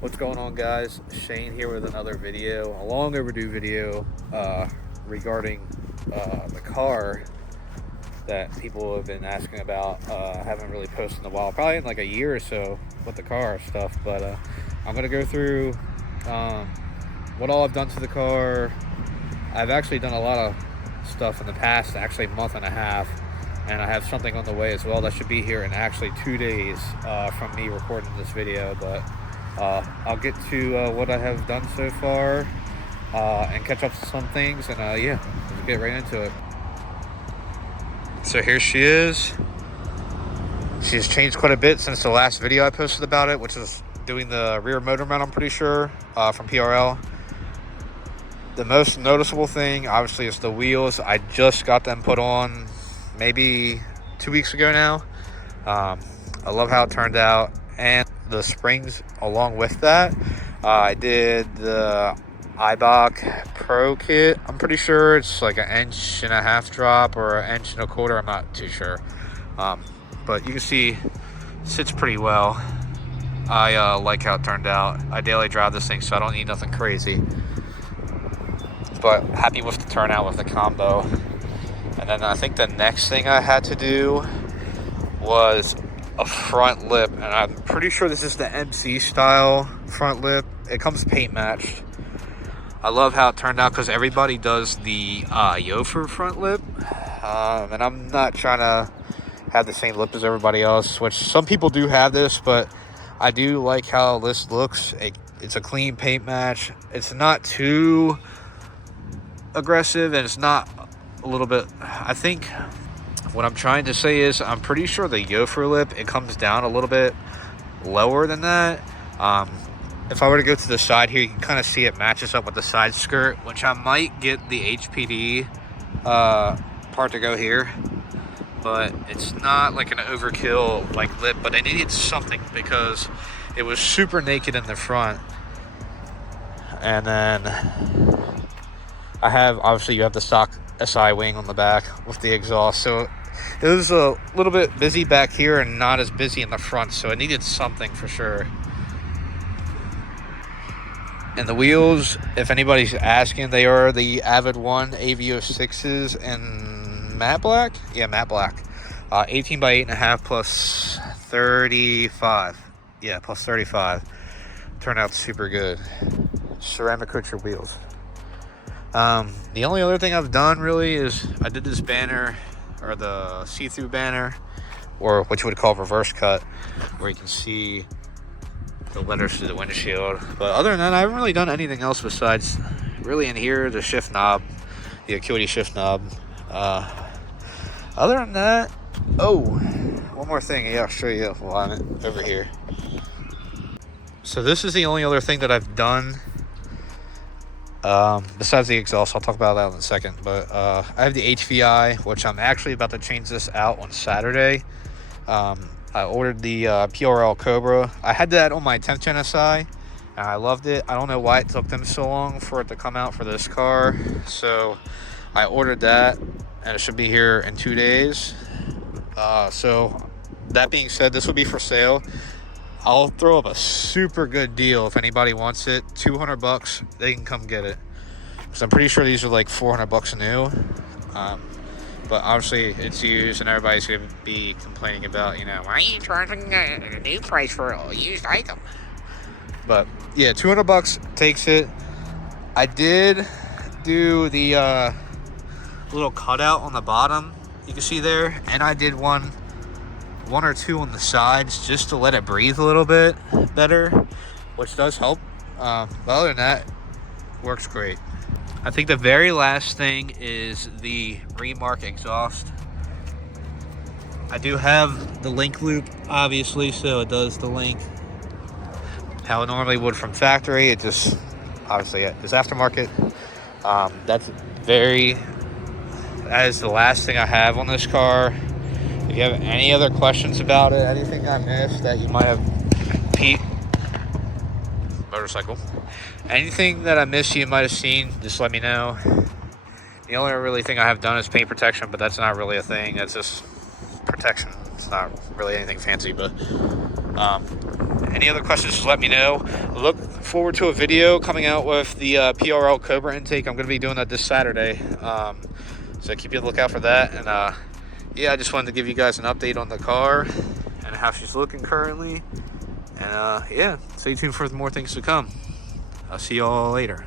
What's going on, guys? Shane here with another video, a long overdue video regarding the car that people have been asking about. Haven't really posted in a while, probably in like a year or so with the car stuff, but I'm going to go through what all I've done to the car. I've actually done a lot of stuff in the past, actually a month and a half, and I have something on the way as well that should be here in actually 2 days from me recording this video, but I'll get to what I have done so far and catch up to some things, and yeah, let's get right into it. So here she is. She's changed quite a bit since the last video I posted about it, which is doing the rear motor mount, I'm pretty sure, from PRL. The most noticeable thing, obviously, is the wheels. I just got them put on maybe 2 weeks ago now. I love how it turned out, and the springs along with that. I did the IBOC Pro kit. I'm pretty sure it's like 1.5 inch drop or 1.25 inch. I'm not too sure, but you can see it sits pretty well. I like how it turned out. I daily drive this thing, so I don't need nothing crazy, but happy with the turnout with the combo. And then I think the next thing I had to do was a front lip, and I'm pretty sure this is the MC style front lip. It comes paint matched. I love how it turned out because everybody does the Yofer front lip, and I'm not trying to have the same lip as everybody else, which some people do have this, but I do like how this looks. It's a clean paint match. It's not too aggressive, and it's not a little bit, I think what I'm trying to say is I'm pretty sure the Yofer lip, it comes down a little bit lower than that. If I were to go to the side here, you can kind of see it matches up with the side skirt, which I might get the HPD part to go here, but it's not like an overkill like lip, but I needed something because it was super naked in the front. And then I have, obviously you have the stock SI wing on the back with the exhaust, so it was a little bit busy back here and not as busy in the front, so I needed something for sure. And the wheels, if anybody's asking, they are the Avid One AV06s in matte black. Yeah, matte black. 18 by 8.5 plus 35. Yeah, plus 35. Turned out super good. Ceramic coated wheels. The only other thing I've done really is I did this banner, or the see-through banner, or what you would call reverse cut, where you can see the letters through the windshield. But other than that, I haven't really done anything else besides really in here, the shift knob, the Acuity shift knob. Other than that, oh, one more thing. Yeah, I'll show you while I'm over here. So this is the only other thing that I've done besides the exhaust. I'll talk about that in a second, but I have the HVI, which I'm actually about to change this out on Saturday. I ordered the PRL Cobra. I had that on my 10th Gen SI, and I loved it. I don't know why it took them so long for it to come out for this car, so I ordered that, and it should be here in 2 days. So that being said, this will be for sale. I'll throw up a super good deal if anybody wants it. $200, they can come get it. Because I'm pretty sure these are like $400 new. But obviously it's used, and everybody's going to be complaining about, why are you charging a new price for a used item? But yeah, $200 takes it. I did do the little cutout on the bottom, you can see there, and I did one or two on the sides just to let it breathe a little bit better, which does help. But other than that, works great. I think the very last thing is the Remark exhaust. I do have the link loop, obviously, so it does the link how it normally would from factory. It just, obviously, it's aftermarket. That is the last thing I have on this car. If you have any other questions about it, anything I missed that you might have, Pete, motorcycle, anything that I missed you might have seen, just let me know. The only really thing I have done is paint protection, but that's not really a thing. That's just protection. It's not really anything fancy, but Any other questions, just let me know. Look forward to a video coming out with the PRL Cobra intake. I'm going to be doing that this Saturday. So keep your lookout for that. And yeah, I just wanted to give you guys an update on the car and how she's looking currently. And yeah, stay tuned for more things to come. I'll see y'all later.